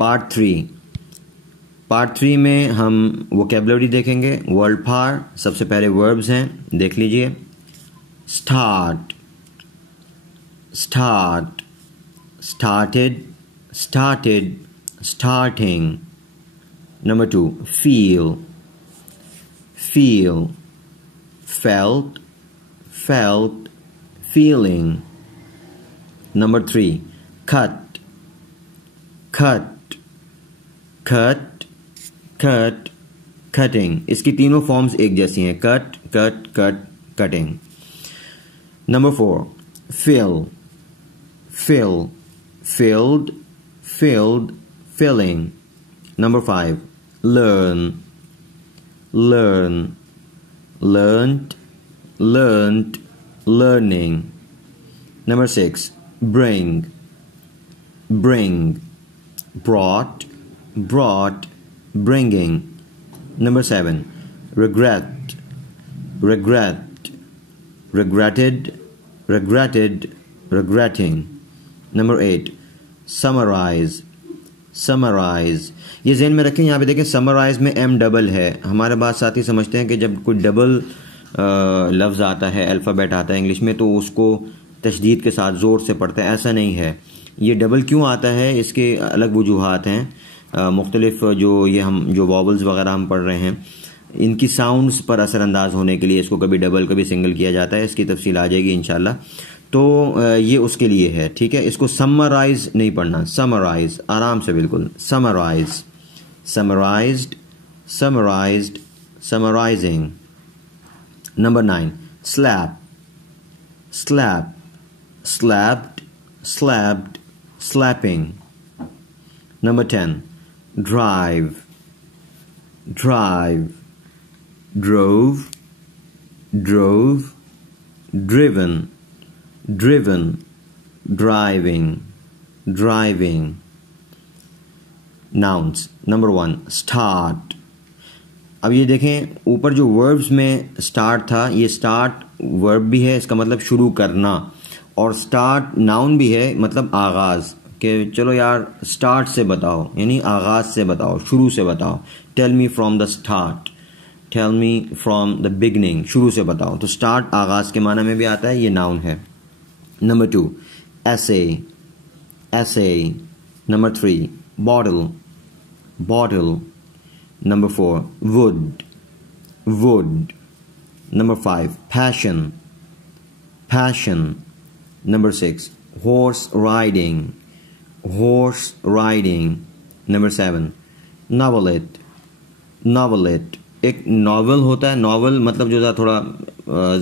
Part three में हम vocabulary देखेंगे। वर्ड पार सबसे पहले वर्ब्स हैं, देख लीजिए। Start, start, started, started, starting. Number 2 feel, feel, felt, felt, feeling. Number 3 cut, cut, cut, cut, cutting. इसकी तीनों फॉर्म्स एक जैसी हैं, cut, cut, cut, cutting. Number 4 fill, fill, filled, filled, filling. Number 5 learn, learn, learned, learned, learning. Number 6 bring, bring, brought, brought, bringing. Number 7 regret, regret, regretted, regretted, regretting. Number 8 summarize, summarize. ये ज़हन में रखें, यहाँ पे देखें summarize में m double है। हमारे बात साथी समझते हैं कि जब कोई डबल लफ्ज़ आता है, अल्फ़ाबेट आता है इंग्लिश में, तो उसको तशदीद के साथ ज़ोर से पढ़ते हैं। ऐसा नहीं है। ये डबल क्यों आता है, इसके अलग वजूहात हैं। मुख्तलिफ जो वॉवल्स वगैरह हम पढ़ रहे हैं, इनकी साउंड्स पर असरअंदाज होने के लिए इसको कभी डबल कभी सिंगल किया जाता है। इसकी तफसील आ जाएगी इंशाल्लाह। तो ये उसके लिए है, ठीक है। इसको समराइज नहीं पढ़ना, समराइज आराम से, बिल्कुल summarise, summarised, summarised, summarising. Number 9 slap, slap, slapped, slapped, slapping. Number 10 drive, drive, drove, drove, driven, driven, driving, driving. Nouns. Number 1 start. अब ये देखें, ऊपर जो वर्ब्स में स्टार्ट था, ये स्टार्ट वर्ब भी है, इसका मतलब शुरू करना, और स्टार्ट नाउन भी है, मतलब आगाज़, कि चलो यार स्टार्ट से बताओ, यानी आगाज़ से बताओ, शुरू से बताओ। Tell me from the start, tell me from the beginning, शुरू से बताओ। तो स्टार्ट आगाज़ के माना में भी आता है, ये नाउन है। नंबर 2 ऐसे, ऐसे। Number 3 bottle, bottle. Number 4 wood, wood. Number 5 passion, passion. Number 6 horse riding, horse riding. Number 7 novelette, novelette. एक नॉवल होता है, नॉवल मतलब जो थोड़ा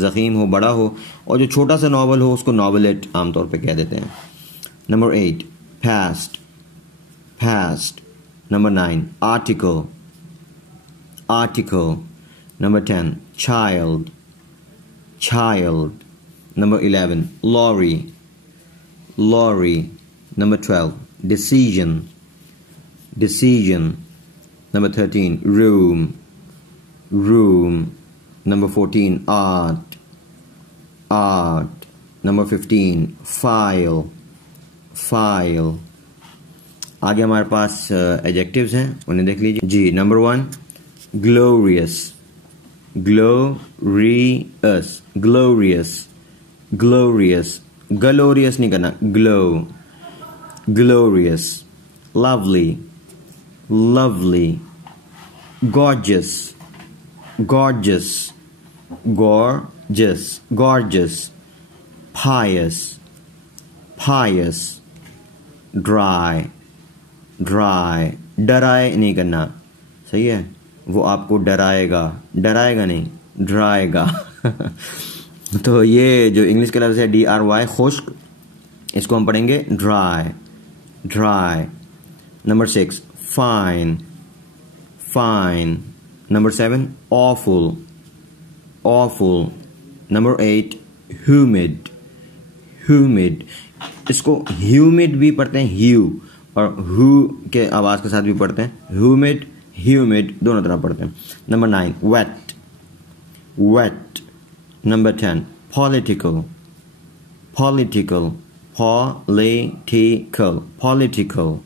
ज़ख़ीम हो, बड़ा हो, और जो छोटा सा नॉवल हो उसको नॉवेलेट आमतौर पे कह देते हैं। Number 8 past, past. Number 9 article, article. Number 10 child, child. Number 11 lorry, lorry. Number 12 decision, decision. Number 13 room, room. Number 14 art, art. Number 15 file, file. आगे हमारे पास एडजेक्टिव्स हैं, उन्हें देख लीजिए जी। Number 1 glorious, glorious, glorious, glorious, glorious नहीं करना, glow, glorious. Lovely, lovely. Gorgeous, gorgeous, gorgeous, gorgeous. Pious, pious. Dry, dry. डराए नहीं करना, सही है, वो आपको डराएगा, डराएगा नहीं, डराएगा। तो ये जो इंग्लिश का लफ्ज़ है DRY, खुश्क, इसको हम पढ़ेंगे dry, dry. Number 6 fine, fine. Number 7 awful, awful. Number 8 humid, humid. इसको humid भी पढ़ते हैं, ह्यू, और हु के आवाज़ के साथ भी पढ़ते हैं, humid, humid, दोनों तरह पढ़ते हैं। Number 9 wet, wet. Number 10 political, political, political, political.